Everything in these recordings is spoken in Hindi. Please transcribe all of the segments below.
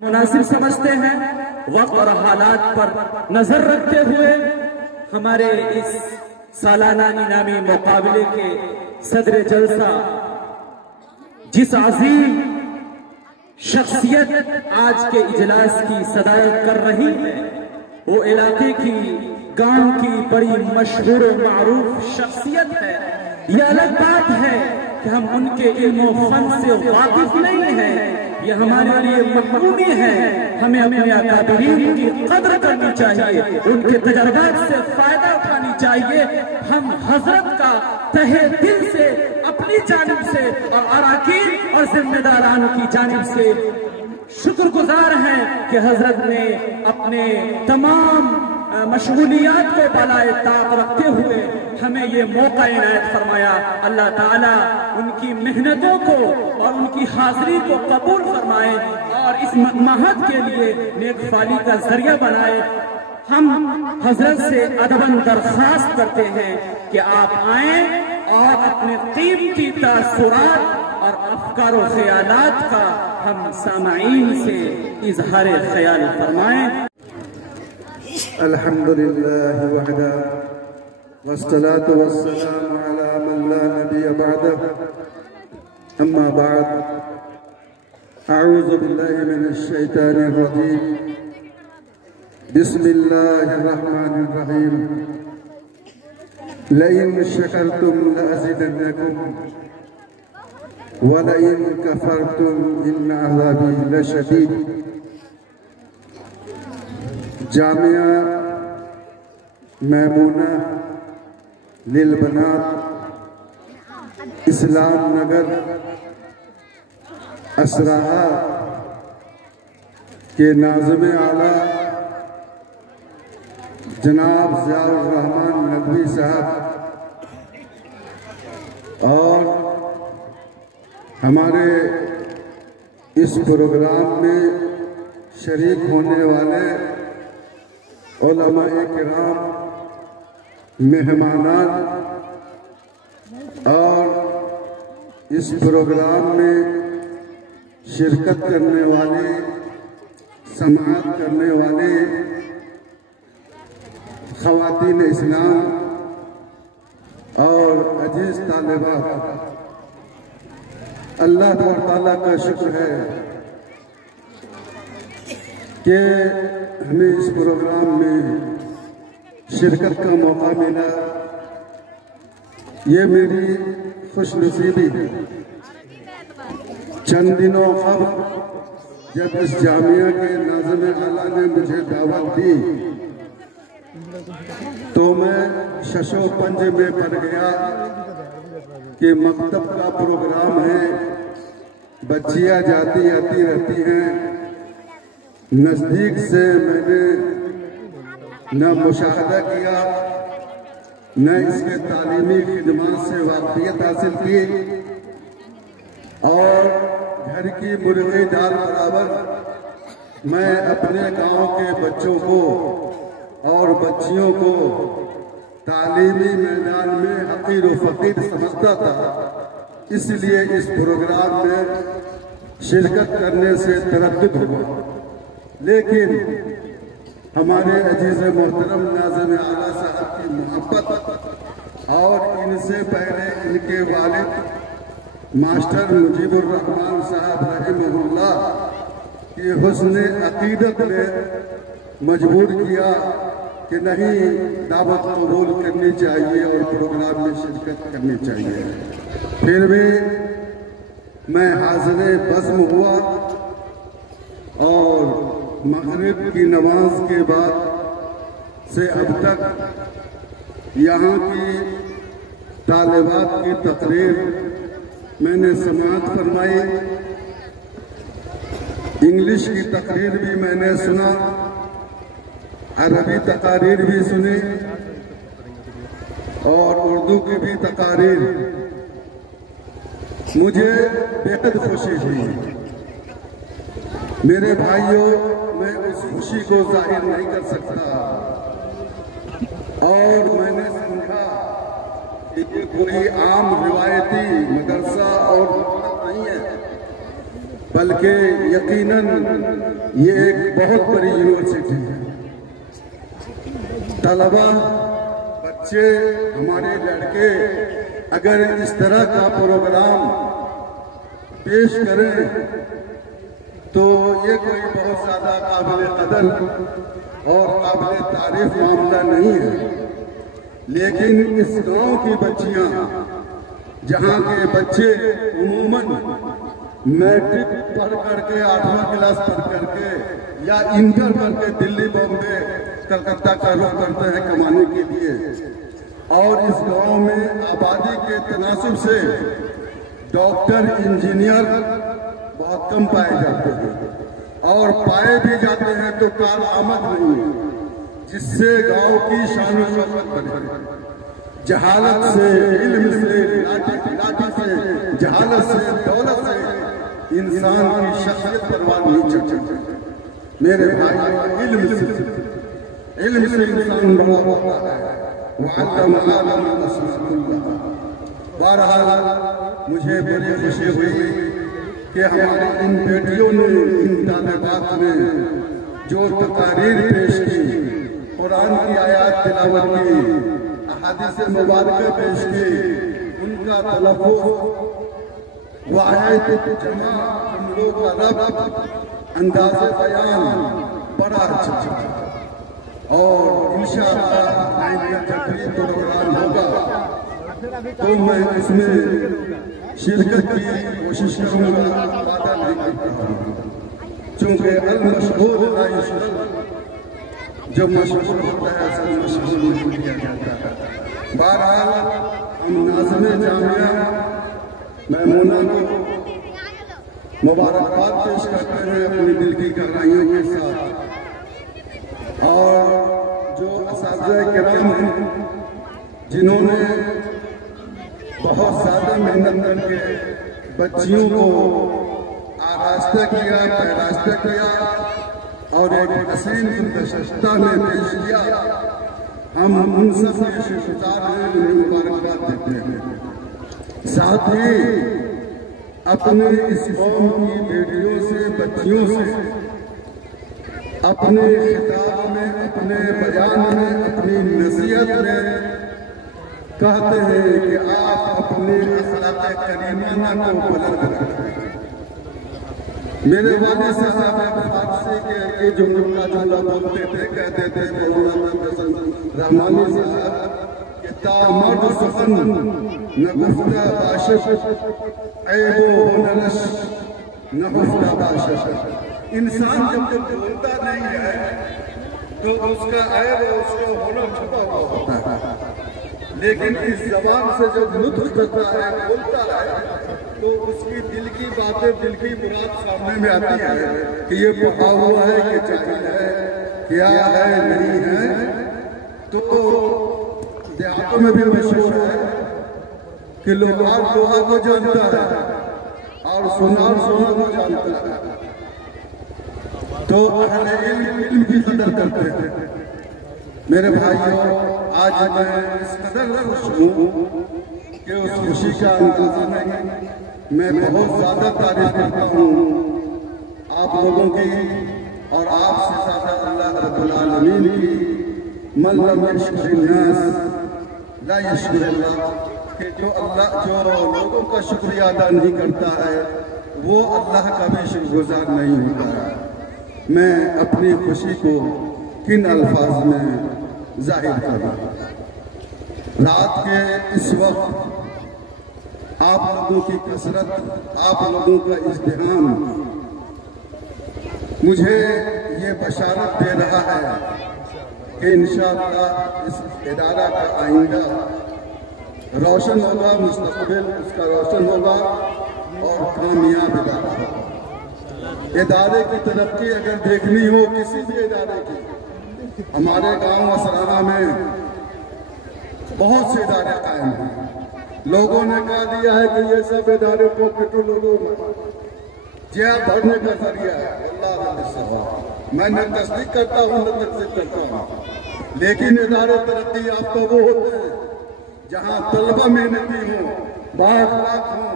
मुनासिब समझते हैं। वक्त और हालात पर नजर रखते हुए हमारे इस सालाना इनामी मुकाबले के सदर जलसा जिस अजीम शख्सियत आज के इजलास की सदारत कर रही है, वो इलाके की गांव की बड़ी मशहूर और मारूफ शख्सियत है। यह अलग बात है कि हम उनके इल्म फन से वाकिफ नहीं है, यह हमारे लिए महरूमी है। हमें अपने अकाबिरीन की कदर करनी चाहिए, उनके तजर्बात से फायदा उठानी चाहिए। हम हजरत का तहे दिल से अपनी जानिब से और अराकीन और जिम्मेदारान की जानिब से शुक्रगुजार हैं कि हजरत ने अपने तमाम मशगूलियात को बालाए ताक रखते हुए हमें ये मौका इनायत फरमाया। अल्लाह ताला उनकी मेहनतों को और उनकी हाजिरी को कबूल फरमाए और इस महद के लिए नेक फाली का जरिया बनाए। हम हजरत से अदबन दरख्वास्त करते हैं कि आप आए और अपने कीमती तासुरात और अफकार व ख्यालात का हम सामाईन से इजहार ख्याल फरमाएं। अल्हम्दुलिल्लाह वहदा वस्सलातु वस्सलामु अला मन ला नबिय्य बअदह, अम्मा बअद, अऊज़ु बिल्लाहि मिनश शैतानिर रजीम, बिस्मिल्लाहिर रहमानिर रहीम, लइन शकरतुम लअज़िदन्नकुम व लइन कफरतुम इन्न अज़ाबी लशदीद। जामिया मैमूना लिलबनात इस्लाम नगर असराहा के नाज़िम आला जनाब ज़ियाउर रहमान नदवी साहब और हमारे इस प्रोग्राम में शरीक होने वाले उलमाए किराम, मेहमानान और इस प्रोग्राम में शिरकत करने वाले, समाअत करने वाले ख़वातीन इस्लाम और अजीज तालिबात, अल्लाह ताला का शुक्र है कि हमें इस प्रोग्राम में शिरकत का मौका मिला। ये मेरी खुशनसीबी है। चंद दिनों कबल जब इस जामिया के नाज़िम आला ने मुझे दावत दी तो मैं शशो पंज में पड़ गया कि मकतब का प्रोग्राम है, बच्चियां जाती आती रहती हैं। नजदीक से मैंने न मुशाहदा किया, न इसके तालीमी खिदमत से वाक़ियत हासिल की और घर की मुर्गी दाल बराबर मैं अपने गांव के बच्चों को और बच्चियों को तालीमी मैदान में हकीर व फकीर समझता था। इसलिए इस प्रोग्राम में शिरकत करने से तरद्दुद हुआ, लेकिन हमारे अजीज़ मोहतरम नाज़िम आला साहब की मोहब्बत और इनसे पहले इनके वालिद मास्टर मुजीबुर रहमान साहब रहमहुल्लाह की हुस्न अकीदत ने मजबूर किया कि नहीं, दावत कबूल करनी चाहिए और प्रोग्राम में शिरकत करनी चाहिए। फिर भी मैं हाज़िर बज़्म हुआ और मगरिब की नमाज के बाद से अब तक यहाँ की तालिबात की तकरीर मैंने समाअत फरमाई, इंग्लिश की तकरीर भी मैंने सुना, अरबी तकारीर भी सुनी और उर्दू की भी तकारीर। मुझे बेहद खुशी हुई। मेरे भाइयों, मैं उस खुशी को जाहिर नहीं कर सकता और मैंने समझा कि ये कोई आम रिवायती मदरसा और नहीं है, बल्कि यकीनन ये एक बहुत बड़ी यूनिवर्सिटी है। तलबा, बच्चे, हमारे लड़के अगर इस तरह का प्रोग्राम पेश करें तो ये कोई बहुत ज्यादा काबिल कदर और काबिल तारीफ मामला नहीं है। लेकिन इस गांव की बच्चियां, जहां के बच्चे उमूमन मैट्रिक पढ़ करके 8वां क्लास पढ़ करके या इंटर करके दिल्ली, बॉम्बे, कलकत्ता का रुख करते हैं कमाने के लिए, और इस गांव में आबादी के तनासुब से डॉक्टर, इंजीनियर बहुत कम पाए जाते हैं और पाए भी जाते हैं तो कारआमद नहीं है, जिससे गांव की शान और शौकत बढ़े। जहालत से, इल्म से, लाठी से, जहालत से, दौलत से इंसान की शख्सियत बर्बाद नहीं चढ़ती। मेरे भाई, इल्म से इंसान बड़ा होता है। बहरहाल मुझे बड़ी खुशी हुई कि हमारी इन बेटियों ने, इन तालिबात ने जो तकारीर पेश की, कुरान की आयत तिलावत की, अहादीस मुबारक पेश की, उनका तलफ़्फ़ुज़, वाहिद जमा, जुमलों का रब्त, अंदाज़े बयान बड़ा अच्छा। और इंशाअल्लाह जब भी प्रोग्राम होगा तो मैं इसमें शिरकत की कोशिश करूंगा, वादा नहीं करता हूँ, क्योंकि अल-मशहूर ला युशरक, जो मशहूर होता है सब मशहूर नहीं किया जाता है। बहरहाल हम नाज़िम जामिया मैमूना को मुबारकबाद पेश करते हैं अपनी दिल की गहराइयों के साथ। और जो असातिज़ा किराम हैं, जिन्होंने बहुत ज्यादा मेहनत करके बच्चियों को आरास्ता किया, पैरास्ता किया और एक हसीन गुलदस्ता में पेश किया, हम उन सब के शुक्रगुजार हैं, उन्हें मुबारकबाद देते हैं। साथ ही अपने इस कौम की बेटियों से, बच्चियों से अपने खिताब में, अपने बयान में, अपनी नसीहत में कहते हैं कि आप अपने अखलाक़ करीमा को बुलंद रखें। मेरे वालिद साहब फारसी के जो जुमला बोलते थे, कहते थे मौलाना रहमानी साहब कि तामर्द सुखन न गुफ्ता बाशिश, ऐबो नरश न हुफ्ता बाशिश। इंसान जब बोलता नहीं है तो उसका ऐब और उसका होना छुपा हुआ होता है, लेकिन इस जबान से जब लुत्फ करता है, बोलता है, तो उसकी दिल की बातें, दिल की मुराद सामने में आती है कि ये पढ़ा हुआ है, ये जाहिल है, क्या है, नहीं है। तो देहातों में भी मशहूर है कि लोहार लोहा को जानता है और सुनार सोना को जानता है। तो अहले इल्म की कदर करते हैं। मेरे भाइयों, आज मैं इस कदर खुश हूँ कि उस खुशी का अंदाजा नहीं। मैं बहुत ज्यादा तारीफ करता हूँ आप लोगों की और आपसे ज्यादा अल्लाह रब्बुल आलमीन की। मन लम यश्कुरिन्नास ला यश्कुरिल्लाह, कि जो लोगों का शुक्रिया अदा नहीं करता है वो अल्लाह का भी शुक्रगुजार नहीं होता है। मैं अपनी खुशी को किन अल्फाज में जाहिर करूं? रात के इस वक्त आप लोगों की कसरत, आप लोगों का इज़्तिहाम मुझे ये बशारत दे रहा है कि इंशाअल्लाह इस इदारा का आइंदा रोशन होगा, मुस्तक़बिल उसका रोशन होगा और कामयाब इदारा होगा। इदारे की तरक्की अगर देखनी हो किसी भी इदारे की, हमारे गांव असराना में बहुत से इदारे कायम हैं। लोगों ने कह दिया है कि ये सब इदारे पॉकेटों लोगों में जेब भरने का जरिया है। अल्लाह मैं न तस्दीक करता हूँ न तकसीद करता हूँ, लेकिन इदारे तरक्की याफ्ता वो होते हैं जहाँ तलबा मेहनती हो, बाअखलाक हो,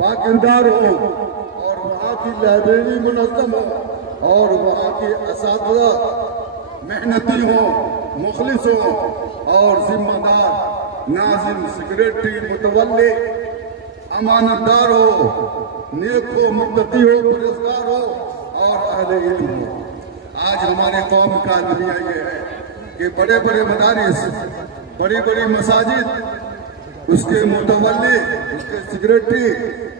बाकिरदार हो और वहाँ की लाइब्रेरी मुनज़्ज़म हो और वहाँ के असातिज़ा मेहनती हो, मुखलिस हो और जिम्मेदार नाज़िम, सेक्रेटरी, मुतवल्ली अमानतदार हो, नेक हो, मुत्तकी हो, परहेज़गार हो और अहले इल्म हो। आज हमारे कौम का नज़रिया ये है कि बड़े बड़े मदारिस, बड़ी बड़ी मसाजिद, उसके मुतवल्ली, उसके सेक्रेटरी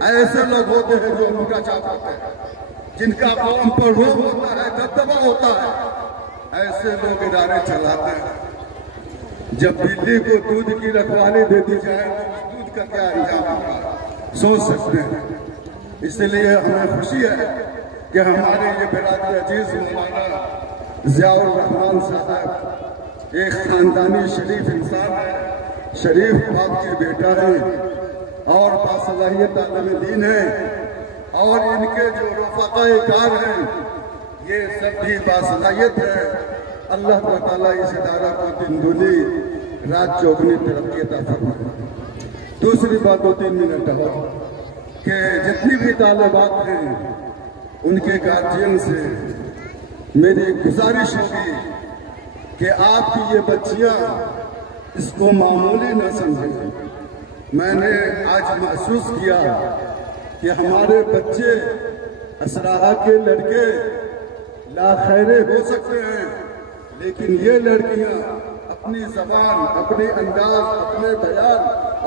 ऐसे लोग होते हैं जो उनका चाहते हैं, जिनका कौम पर रोब होता है, दबदबा होता है, ऐसे लोग इदारे चलाते हैं। जब बिल्ली को दूध की रखवाली दे दी जाए तो दूध का क्या अंजाम होगा सोच सकते हैं। इसलिए हमें खुशी है कि हमारे ये बिरादर अजीज मौलाना ज़ियाउर रहमान साहब एक खानदानी शरीफ इंसान है, शरीफ बाप के बेटा है और बासलाहियत आलिम दीन है और इनके जो रफ़ाक़ाए कार हैं ये सब भी बासलाहियत है। अल्लाह ताला इस इदारा को दिन दूनी रात चौगुनी तरक्की अता फरमाए। दूसरी बात 2-3 मिनट हो कि जितनी भी तालिबात हैं उनके गार्जियन से मेरी गुजारिश होगी कि आपकी ये बच्चियां इसको मामूली न समझें। मैंने आज महसूस किया कि हमारे बच्चे असराहा के लड़के लाखैरे हो सकते हैं, लेकिन ये लड़कियां अपनी जबान, अपने अंदाज, अपने बयान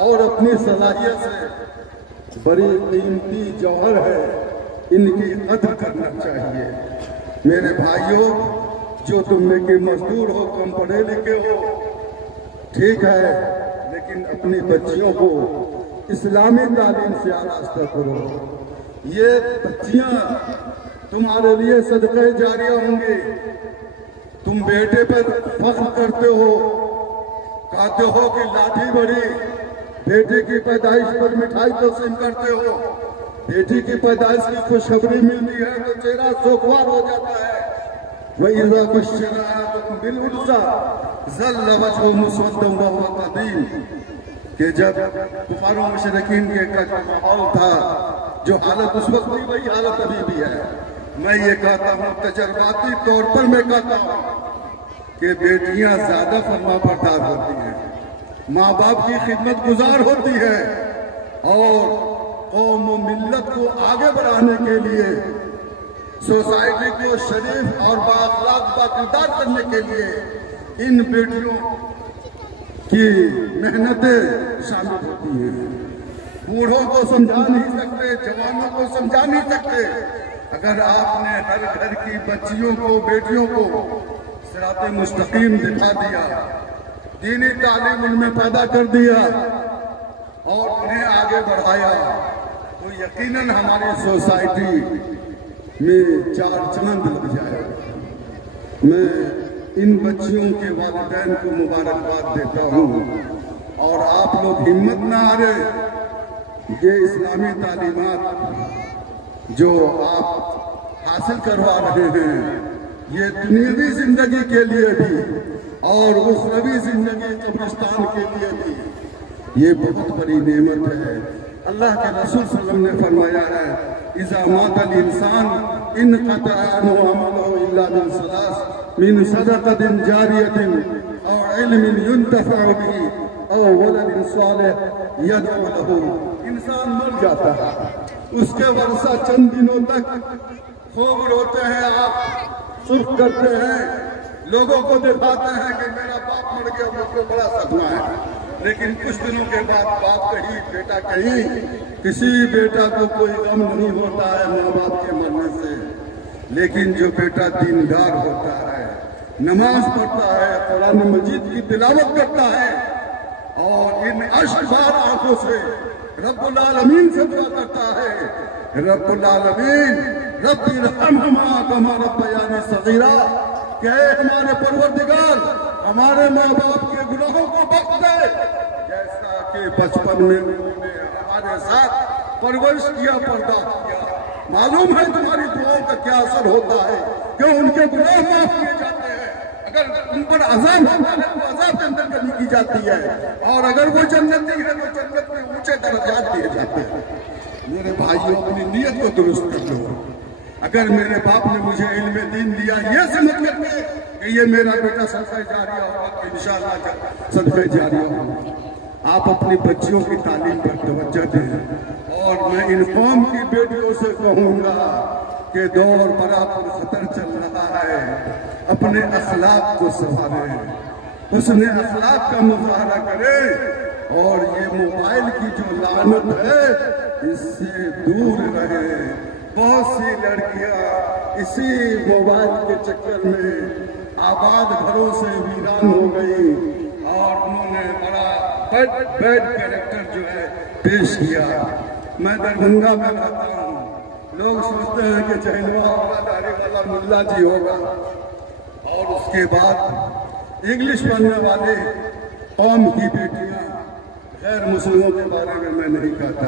और अपनी सलाहियत से बड़ी कीमती जौहर है, इनकी कदर करना चाहिए। मेरे भाइयों, जो तुम में के मजदूर हो, कम पढ़े लिखे हो, ठीक है, लेकिन अपनी बच्चियों को इस्लामी तालीम से आरास्ता करो। ये बच्चियां तुम्हारे लिए सदक़े जारिया होंगी। तुम बेटे पर फख्र करते हो, कहते हो कि लाठी बड़ी, बेटी की पैदाइश पर मिठाई तक़सीम करते हो, बेटी की पैदाइश की खुशखबरी मिलती है तो चेहरा सोखवार हो जाता है। वइज़ा बुश्शिरा बिल-उन्सा ज़ल्ल वजहुहु मुस्वद्दन व हुवा कदीम, कि जब कुफार व मुशरिकीन के माहौल था, जो हालत उस वक्त थी वही हालत अभी भी है। मैं ये कहता हूँ, तजर्बाती तौर पर मैं कहता हूँ कि बेटियां ज्यादा फरमा बरदार होती हैं, माँ बाप की खिदमत गुजार होती है और कौम व मिल्लत को आगे बढ़ाने के लिए, सोसाइटी को शरीफ और बाअखलाक बाकिरदार करने के लिए इन बेटियों की मेहनतें शामिल होती हैं। बूढ़ों को समझा नहीं सकते, जवानों को समझा नहीं सकते। अगर आपने हर घर की बच्चियों को, बेटियों को सिराते मुस्तकीम दिखा दिया, दीनी तालीम उनमें पैदा कर दिया और उन्हें आगे बढ़ाया, तो यकीनन हमारी सोसाइटी में चार चांद लग जाएगा। मैं इन बच्चियों के वालिदैन को मुबारकबाद देता हूँ और आप लोग हिम्मत ना हारे। ये इस्लामी तालीमात जो आप हासिल करवा रहे हैं, ये दुनियावी जिंदगी के लिए भी और उखरवी जिंदगी कब्रिस्तान के लिए भी ये बहुत बड़ी नेमत है। अल्लाह के रसूल सल्लल्लाहु अलैहि वसल्लम ने फरमाया है, इज़ा मातल इंसान इनक़ता अन्हु अमलुहु इल्ला मिन सलास मिन सदक़तिन जारियतिन औ इल्मिन युंतफ़अु बिही औ वलदिन सालिह यदअु लहू। इंसान मर जाता है, उसके वर्षा चंद दिनों तक खूब रोते हैं, आप सुर्ख करते हैं, लोगों को दिखाते हैं कि मेरा बाप मर गया, मुझको बड़ा सदमा है। लेकिन कुछ दिनों के बाद बाप कहीं, बेटा कहीं, किसी बेटा को कोई गम नहीं होता है माँ बाप के मरने से। लेकिन जो बेटा दीनदार होता है, नमाज पढ़ता है, कुरान मजीद की तिलावत करता है और इन अश्कबार आंखों से रब्बुल आलमीन से दुआ करता है, रब्बुल आलमीन रब्बी रहमहुमा कमा रब्बयानी सगीरा, क्या हमारे परवरदिगार हमारे माँ बाप के गुनाहों को बख्श दे, जैसा कि बचपन में उन्होंने हमारे साथ परवरिश किया, पर्दा किया। मालूम है तुम्हारी दुआओं का क्या असर होता है, क्यों उनके गुनाह माफ किए जाते हैं। अगर उन पर अज़ाब होता है तो अज़ाब के अंदर कमी की जाती है, और अगर वो जन्नती है तो जन्नत में ऊंचे दर्जात दिए जाते हैं। मेरे भाइयों अपनी नीयत को दुरुस्त कर लो। अगर मेरे बाप ने मुझे इल्म दीन दिया ये से मतलब कि ये मेरा बेटा सदका जारिया होगा तो इंशाअल्लाह सदका जारिया होगा। आप अपनी बच्चियों की तालीम पर तवज्जो दें और मैं इन कौम की बेटियों से कहूँगा कि दौर बड़ा खतर चल रहा है, अपने अखलाक को संभालें, उसने अखलाक का मुजाहरा करे और ये मोबाइल की जो लानत है इससे दूर रहे। बहुत सी लड़कियां इसी मोबाइल के चक्कर में आबाद घरों से वीरान हो गई और उन्होंने बड़ा बैड कैरेक्टर जो है पेश किया। मैं दरभंगा में रहता हूँ, लोग सोचते हैं कि चहलवा होगा, दाढ़ी वाला मुल्ला जी होगा और उसके बाद इंग्लिश पढ़ने वाले कौम की बेटियां गैर मुस्लिमों के बारे में मैं नहीं कहता।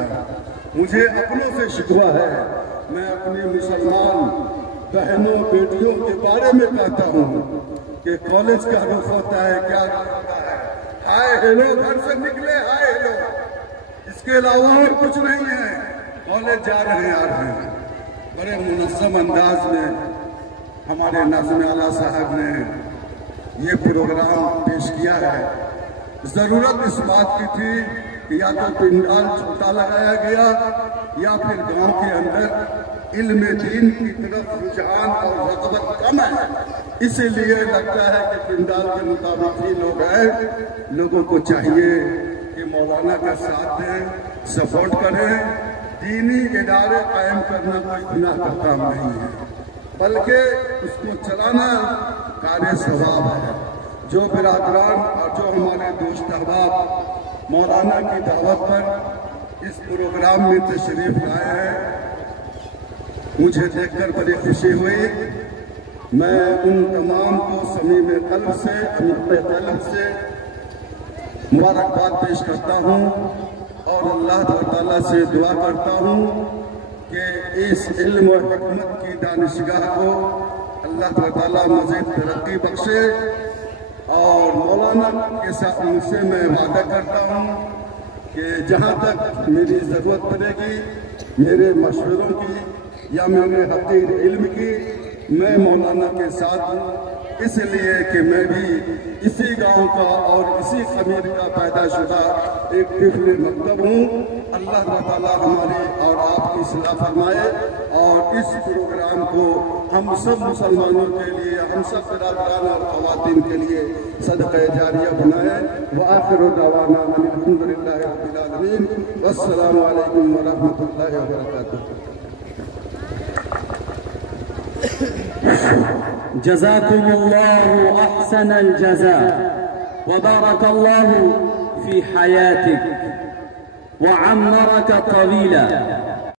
मुझे अपनों से शिकवा है, मैं अपनी मुसलमान बहनों बेटियों के बारे में कहता हूँ कि कॉलेज का रुख होता है, क्या रुख होता है, हाय हेलो, घर से निकले हाय हेलो, इसके अलावा और कुछ नहीं है। कॉलेज जा रहे हैं आ रहे हैं। बड़े मुनज़्ज़म अंदाज में हमारे नाज़िम आला साहब ने ये प्रोग्राम पेश किया है। जरूरत इस बात की थी कि या तो पिंडाल छोटा लगाया गया या फिर गांव के अंदर इल्म दीन की तरफ रुझान और रग़बत कम है, इसीलिए लगता है कि पिंडाल के मुताबिक ही लोग हैं। लोगों को चाहिए कि मौलाना का साथ दें, सपोर्ट करें। दीनी इदारे कायम करना कोई गुनाह का काम नहीं है, बल्कि उसको चलाना कार्य सवाब है। जो बिरादरान और जो हमारे दोस्त अहबाब मौलाना की दावत पर इस प्रोग्राम में तशरीफ लाए हैं, मुझे देखकर बड़ी खुशी हुई। मैं उन तमाम को समीम क़ल्ब से, अमीर क़ल्ब से मुबारकबाद पेश करता हूँ और अल्लाह ताला से दुआ करता हूँ कि इस इल्म और हिकमत की दानिशगाह को अल्लाह ताला मज़ीद तरक्की बख्शे। और मौलाना के साथ उनसे मैं वादा करता हूँ कि जहाँ तक मेरी ज़रूरत पड़ेगी, मेरे मशवरों की या मेरे हक़ीर इल्म की, मैं मौलाना के साथ हूँ। इसलिए कि मैं भी इसी गांव का और इसी ख़मीर का पैदाशुदा एक तिफ़्ल मकतब हूँ। अल्लाह ताला हमारी और आपकी इस्लाह फरमाए और इस प्रोग्राम को हम सब मुसलमानों के लिए, हम सब बिरादरान और ख़वातीन के लिए सदक़ा जारिया बनाए। व आखिरु दअवाना अल्हम्दुलिल्लाहि रब्बिल आलमीन। वस्सलामु अलैकुम व रहमतुल्लाहि व बरकातुहू। जज़ाकुमुल्लाहु अहसनल जज़ा व बारकल्लाहु फी हयातिक व अम्मरक तवीला।